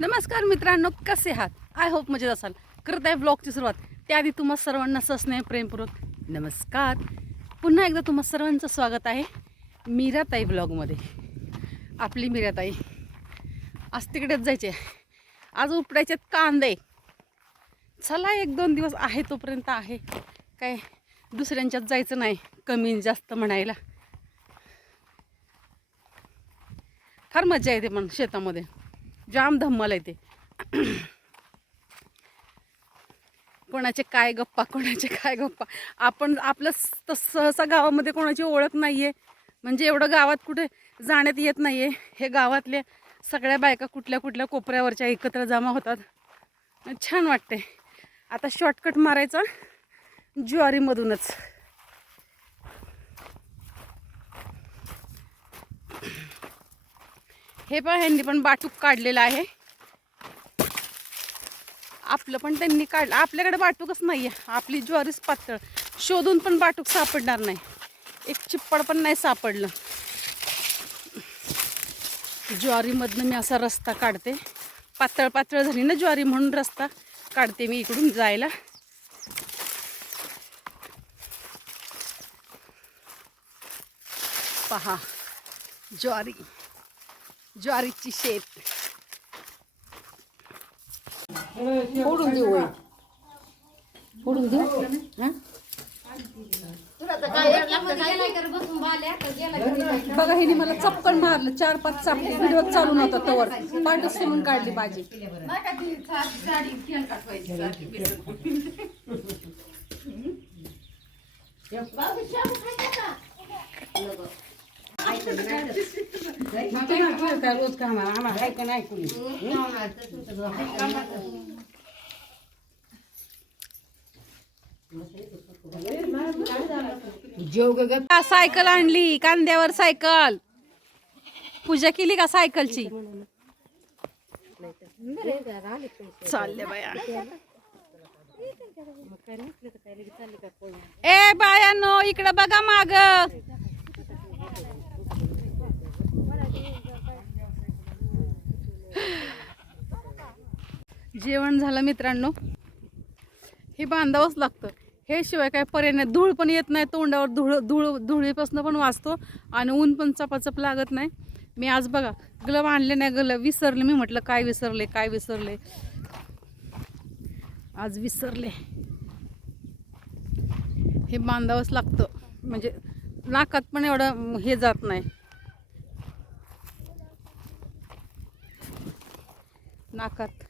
नमस्कार मित्रांनो कसे आहात? आय होप मजेत असाल. करत आहे ब्लॉगची सुरुवात. त्याआधी तुम्हा सर्वांना सस्नेह प्रेमपूर्वक नमस्कार. पुन्हा एकदा तुम्हा सर्वांचं स्वागत आहे मीराताई ब्लॉगमध्ये आपली मीराताई. आज तिकडेच जायचे आज उपडायचे कांदे. चला एक दोन दिवस आहे तोपर्यंत आहे. काय दुसऱ्यांच्यात जायचं नाही कमी जास्त म्हणायला. फार मजा येते पण शेतामध्ये. जाम धम्माला येते. कोणाचे काय गप्पा कोणाचे काय गप्पा. आपण आपलं तर तस- सहसा गावामध्ये कोणाची ओळख नाही आहे म्हणजे एवढं गावात कुठे जाण्यात येत नाही आहे हे गावातले सगळ्या बायका कुठल्या कुठल्या कोपऱ्यावरच्या एकत्र जमा होतात. छान वाटते आता शॉर्टकट मारायचा ज्वारीमधूनच. हे पण ह्यांनी पण बाटूक काढलेलं आहे. आपलं पण त्यांनी काढलं. आपल्याकडे बाटूकच नाही आहे आपली ज्वारीच पातळ. शोधून पण बाटूक सापडणार नाही. एक चिप्पड पण नाही सापडलं. ज्वारीमधनं मी असा रस्ता काढते. पातळ पातळ झाली ना ज्वारी म्हणून रस्ता काढते मी इकडून जायला. पहा ज्वारी. ज्वारीची शेत. फोडून देऊ. फोडून देऊ? हं? बघा हिने मला चपकन मारलं. चार पाच चापके व्हिडिओ चालू नव्हता तवर. पाठच सोलून काढली भाजी. आम्हाला रोज काम आम्हाला काय का नाही कुणी? का सायकल आणली? कांद्यावर सायकल. पूजा केली का सायकलची? चालले बाया. ए बायानो इकडे बघा माग. जेवण झालं मित्रांनो. हे बांधावंच लागतं. हे शिवाय काय पर्याय नाही. धूळ पण येत नाही तोंडावर धूळ धूळ धुळीपासून पण वाचतो आणि ऊन पण चपाचप लागत नाही. मी आज बघा ग्लव आणले नाही ग्लव विसरले. मी म्हटलं काय विसरले काय विसरले? आज विसरले. हे बांधावंच लागतं. म्हणजे नाकात पण एवढं हे जात नाही. नाकात.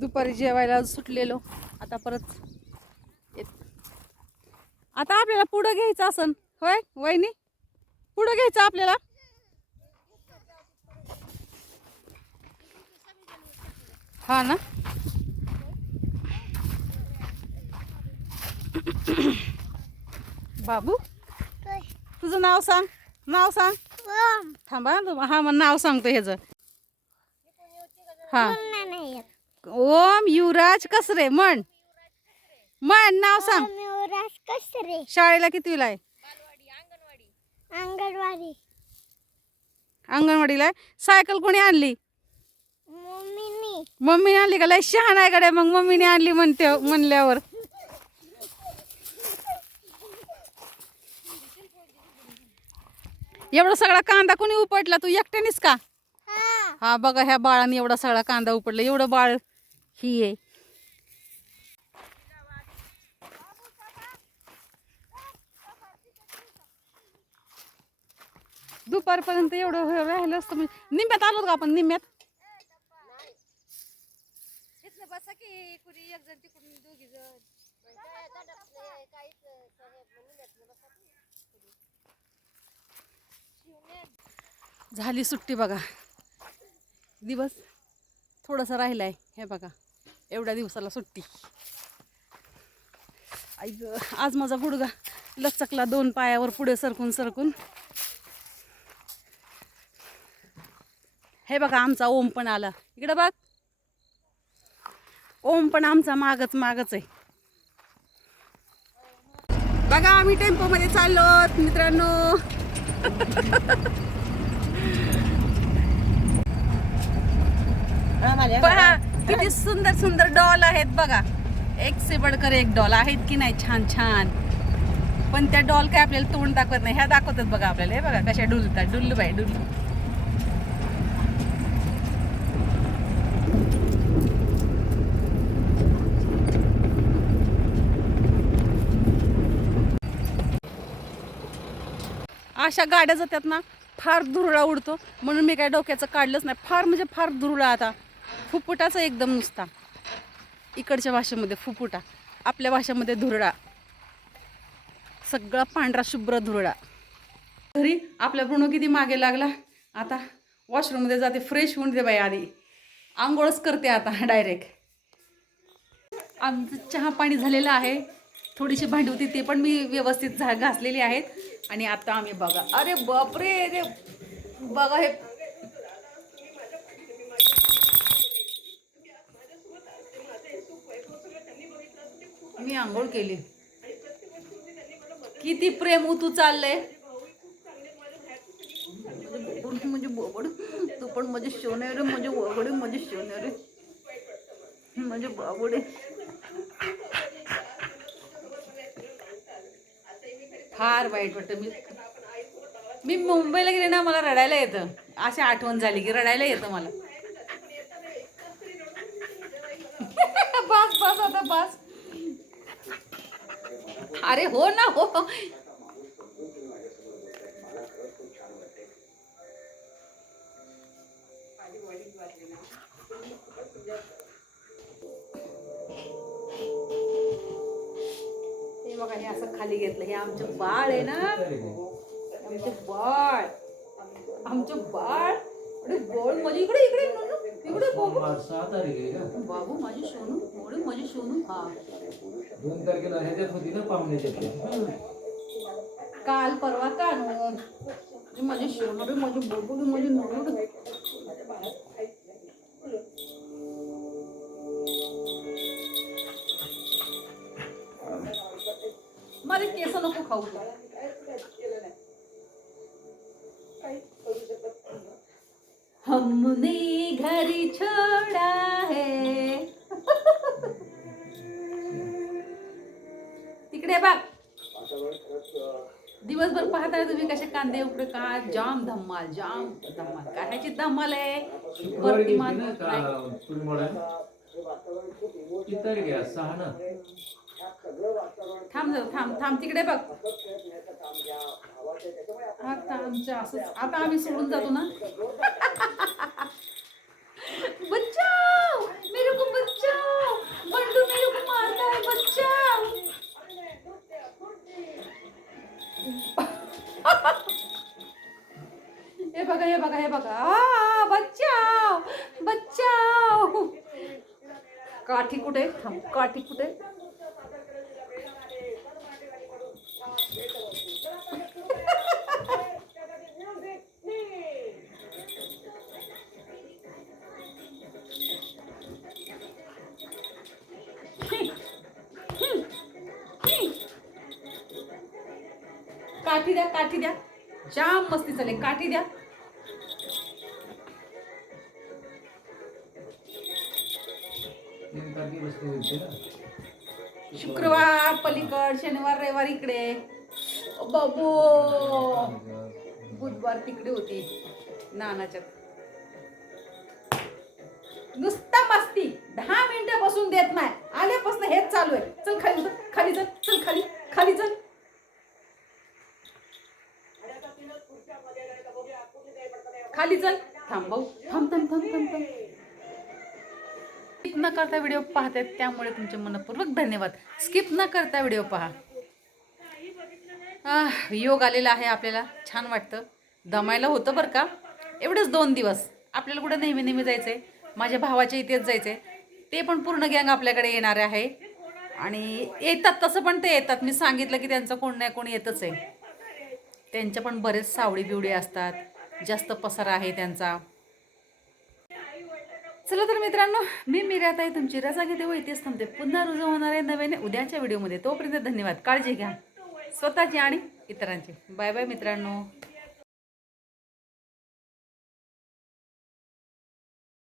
दुपारी जेवायला सुटलेलो. आता परत येत. आता आपल्याला पुढं घ्यायचं असन. होय वहिनी? पुढं घ्यायचं आपल्याला? हा ना? बाबू? तुझं नाव सांग. नाव सांग. थांबा. हा मग नाव सांगतो ह्याचं. हा. ओम युवराज कसरे म्हण. म्हण नाव सांग. युवराज कसरे. शाळेला कितवीला आहे? अंगणवाडी. अंगणवाडीला आहे? सायकल कोणी आणली? मम्मीनी. मम्मीने आणली का? लय शहाण आहे कडे मग मम्मीने आणली म्हणते म्हणल्यावर. एवढा सगळा कांदा कोणी उपटला तू एकट्यानेच का हा हा बघा ह्या बाळाने एवढा सगळा कांदा उपटला एवढं बाळ ही आहे दुपारपर्यंत एवढं हे राहिलं असतं म्हणजे निम्म्यात आलो का आपण निम्म्यात झाली सुट्टी बघा. दिवस थोडासा राहिला आहे हे बघा एवढ्या दिवसाला सुट्टी. आई ग आज माझा गुडगा लचकला दोन पायावर पुढे सरकून सरकून. हे बघा आमचा ओम पण आला. इकडं बघ. ओम पण आमचा मागच मागच आहे. बघा आम्ही टेम्पोमध्ये चाललो मित्रांनो. पहा किती सुंदर सुंदर डॉल आहेत बघा. एक सिबडकर एक डॉल आहेत की नाही? छान छान. पण त्या डॉल काय आपल्याला तोंड दाखवत नाही. ह्या दाखवतात बघा आपल्याला. हे बघा कशा डुलतात. डुल्लू बाई डुल्लू. अशा गाड्या जातात ना फार धुरळा उडतो. म्हणून मी काय डोक्याचं काढलंच नाही. फार म्हणजे फार धुरळा आता. फुपुटाचा एकदम नुसता. इकडच्या भाषेमध्ये फुपुटा आपल्या भाषेमध्ये धुरळा. सगळा पांढरा शुभ्र धुरळा. घरी आपल्या ब्रुणो किती मागे लागला? आता वॉशरूममध्ये जाते फ्रेश होऊन दे बाई आधी. आंघोळच करते आता डायरेक्ट आमचं चहा पाणी झालेलं आहे. थोडीशी भांडी होती ते पण मी व्यवस्थित झा घासलेली आहेत. आणि आता आम्ही बघा. अरे बापरे रे बघा हे. मी आंघोळ केली. किती प्रेम हो तू चाललंय. म्हणजे बोबड. तू पण म्हणजे माझे सोनेरे म्हणजे वगडे माझे सोनेरे म्हणजे, म्हणजे बाबडे फार वाईट वाटतं. मी मी मुंबईला गेले ना मला रडायला येतं. अशी आठवण झाली की रडायला येतं मला. बस बस आता बस. अरे हो ना हो. बघा हे असं खाली घेतलं. हे आमचं बाळ आहे ना. आमचे बाळ. आमचं बाळ. बाळ माझी इकडे इकडे इकडे बाबू. का? बाबू माझी सोनू एवढे माझी सोनू. हा. दोन तारखेला ह्याच्यात होती ना पाहुण्याच्यात काल परवा कानून माझी सोनू माझी बाबू माझी नोनू केस नको खाऊ. हमने घरी छोड़ा है. तिकडे बघ. दिवसभर पाहताय तुम्ही कसे कांदे उकडे का? जाम धम्माल जाम धम्माल काढायची धम्माल आहे. वरती आहे आज? सहा ना. थांब जरा थांब थांब तिकडे बघ. आता आमच्या असंच आता आम्ही सोडून जातो ना. बच्चाओ मेरे को बच्चाओ बंडू मेरे को मारता है बच्चाओ हे बघा हे बघा हे बघा. बच्चाव बच्चाओ बच्चाओ काठी कुठे? थांब काठी कुठे? काठी द्या काठी द्या. जाम मस्ती चालेल. काठी द्या. शुक्रवार पलीकड शनिवार रविवार इकडे. बाबू. बुधवार तिकडे होती. नानाच्यात नुसता मस्ती. दहा मिनिटं बसून देत नाही. आल्यापासून हेच चालू आहे. चल खाली चल खाली चल. चल खाली. खाली चल. खाली चल. थांब भाऊ. थांब थांब थांब थांब थांब. स्किप न करता व्हिडिओ पाहतायत त्यामुळे तुमचे मनपूर्वक धन्यवाद. स्किप न करता व्हिडिओ पहा. योग आलेला आहे आपल्याला. छान वाटतं. दमायला होतं बरं का? एवढंच दोन दिवस. आपल्याला कुठं नेहमी नेहमी जायचं आहे माझ्या भावाच्या इथेच जायचं आहे ते पण पूर्ण गँग आपल्याकडे येणार आहे. आणि येतात तसं पण ते येतात. मी सांगितलं की त्यांचं कोण नाही कोण येतच आहे. त्यांच्या पण बरेच सावळी बिवडी असतात. जास्त पसारा आहे त्यांचा. चला तर मित्रांनो मी मिरात आहे तुमची रजा घेते व इथेच थांबते. पुन्हा रुजू होणार आहे नव्याने उद्याच्या व्हिडिओमध्ये. तोपर्यंत धन्यवाद. काळजी घ्या. स्वतःची आणि इतरांची. बाय बाय मित्रांनो.